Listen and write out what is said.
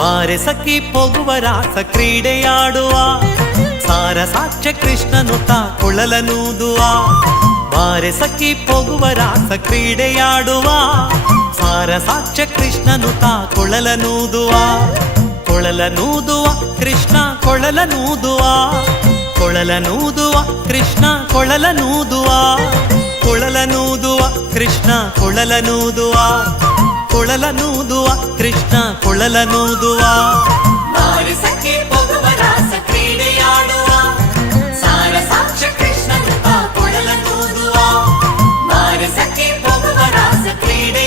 ಬಾರೆ ಸಖಿ ಪೋಗುವ ರಾಸ ಕ್ರೀಡೆಯಾಡುವ ಸಾರಸಾಕ್ಷ ಕೃಷ್ಣನು ತಾ ಕುಳಲನೂದುವ ಬಾರೆ ಸಖಿ ಪೋಗುವ ರಾಸ ಕ್ರೀಡೆಯಾಡುವ ಸಾರಸಾಕ್ಷ ಕೃಷ್ಣನು ತಾ ಕುಳಲನೂದುವ ಕೊಳಲನೂದುವ ಕೃಷ್ಣ ಕೊಳಲನೂದುವ ಕೊಳಲನೂದುವ ಕೃಷ್ಣ ಕೊಳಲನೂದುವ ಕೊಳಲನೂದುವ ಕೃಷ್ಣ ಕೊಳಲನೂದುವ ಕೊಳಲನೂದುವ ಕೃಷ್ಣ ಕೊಳಲನೂದುವ ಬಾರೆ ಸಖಿ ಪೋಗುವ ರಾಸ ಕ್ರೀಡೆಯಾಡುವ ಸಾರಸಾಕ್ಷ ಕೃಷ್ಣನು ತಾ ಕೊಳಲನೂದುವ ಬಾರೆ ಸಖಿ ಪೋಗುವ ರಾಸ ಕ್ರೀಡೆ